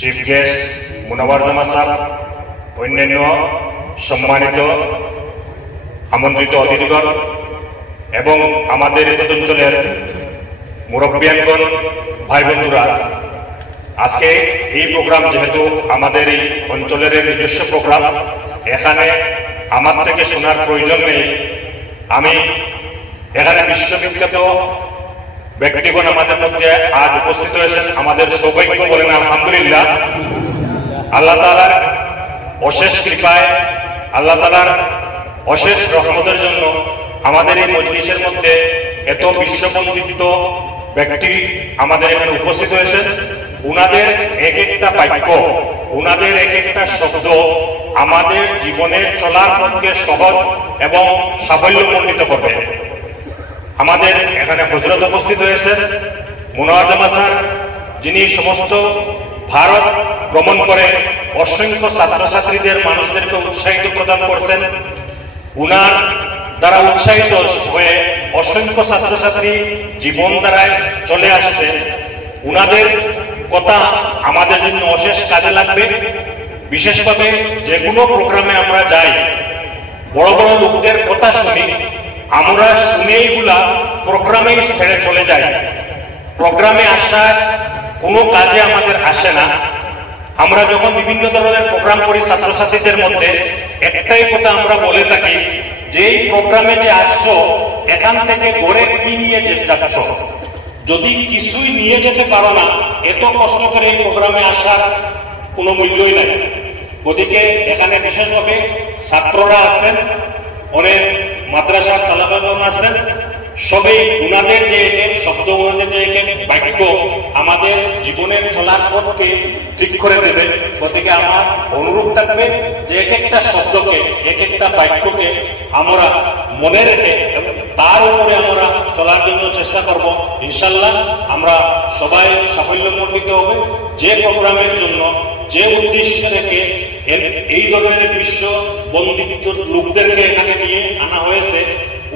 Chief guest Munawar জামান সাহেব, অন্যান্য সম্মানিত আমন্ত্রিত অতিথিগণ এবং আমাদের অঞ্চলের মুরব্বিয়ানগণ, ভাই বন্ধুরা, আজকে এই প্রোগ্রাম যেহেতু আমাদের এই অঞ্চলের নিজস্ব প্রোগ্রাম, এখানে আমার থেকে শোনার প্রয়োজন নেই। আমি এখানে বিশ্ববিখ্যাত ব্যক্তিগণ আমাদের মধ্যে আজ উপস্থিত হয়েছেন, আমাদের সৌভাগ্য বলেন আলহামদুলিল্লাহ। আল্লাহ তাআলার অশেষ কৃপায়, আল্লাহ তাআলার অশেষ রহমতের জন্য আমাদের এই মজলিসের মধ্যে এত বিশ্ববন্দিত ব্যক্তি আমাদের এখানে উপস্থিত হয়েছেন। উনাদের এক একটা বাক্য, উনাদের এক একটা শব্দ আমাদের জীবনের চলার পথকে সহজ এবং সাফল্যমণ্ডিত করবে। আমাদের এখানে হযরত উপস্থিত হয়েছেন মুনাওয়ার জামান স্যার, যিনি সমস্ত ভারত ভ্রমণ করে অসংখ্য ছাত্রছাত্রীদের, মানুষদেরকে উৎসাহিত প্রদান করছেন। উনার দ্বারা উৎসাহিত হয়ে অসংখ্য ছাত্রছাত্রী জীবন দ্বারায় চলে আসছে। উনাদের কথা আমাদের জন্য অশেষ কাজে লাগবে। বিশেষভাবে যে কোনো প্রোগ্রামে আমরা যাই, বড় বড় লোকদের কথা শুনি, আমরা শুনেইগুলা প্রোগ্রামে ছেড়ে চলে যাই। প্রোগ্রামে আসা কোনো কাজে আমাদের আসে না। আমরা যখন বিভিন্ন ধরনের প্রোগ্রাম করি ছাত্রছাত্রীদের মধ্যে, একটাই কথা আমরা বলে থাকি যে এই প্রোগ্রামে যে আসছো, এখান থেকে ঘরে কি নিয়ে যাচ্ছ? যদি কিছুই নিয়ে যেতে পারো না, এত কষ্ট করে এই প্রোগ্রামে আসার কোনো মূল্যই নাই। গতিকে এখানে বিশেষভাবে ছাত্ররা আছেন, অনেক মাদ্রাসার তালাবাগণ আছেন, সবে উনাদের যে শব্দ, উনাদের যে বাক্য আমাদের জীবনের চলার পথকে ঠিক করে দেবে। গতিকে আমার অনুরোধ থাকবে যে এক একটা শব্দকে, এক একটা বাক্যকে আমরা মনে রেখে এবং তার উপরে আমরা চলার জন্য চেষ্টা করব। ইনশাল্লাহ আমরা সবাই সাফল্যমণ্ডিত হবে। যে প্রোগ্রামের জন্য, যে উদ্দেশ্য রেখে এই ধরনের বিশ্ব বন্দিত লোকদেরকে এখানে নিয়ে আনা হয়েছে,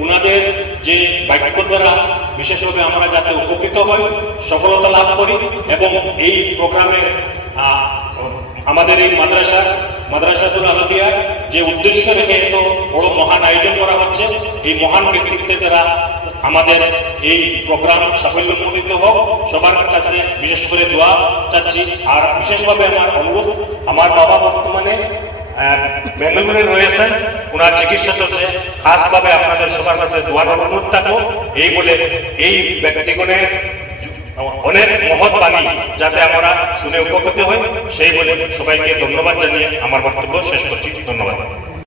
উনাদের যে বাক্য দ্বারা বিশেষভাবে আমরা যাতে উপকৃত হই, সফলতা লাভ করি এবং এই প্রোগ্রামের আমাদের এই মাদ্রাসাতুল আলাদিয়া যে উদ্দেশ্য রেখে এত বড় মহান আয়োজন করা হচ্ছে, এই মহান ব্যক্তিত্বের দ্বারা আমাদের এই প্রোগ্রাম সাফল্যমণ্ডিত হোক, সবার কাছে বিশেষ করে দোয়া চাচ্ছি। আর বিশেষভাবে আমার অনুরোধ, আমার বাবা বর্তমানে বেঙ্গালুরুতে রয়েছেন, ওনার চিকিৎসা চলছে, খাসভাবে আপনাদের সবার কাছে দোয়ার অনুরোধ থাকবো। এই বলে এই ব্যক্তিগণের অনেক মহৎ বাণী যাতে আমরা শুনে উপকৃত হই, সেই বলে সবাইকে ধন্যবাদ জানিয়ে আমার বক্তব্য শেষ করছি। ধন্যবাদ।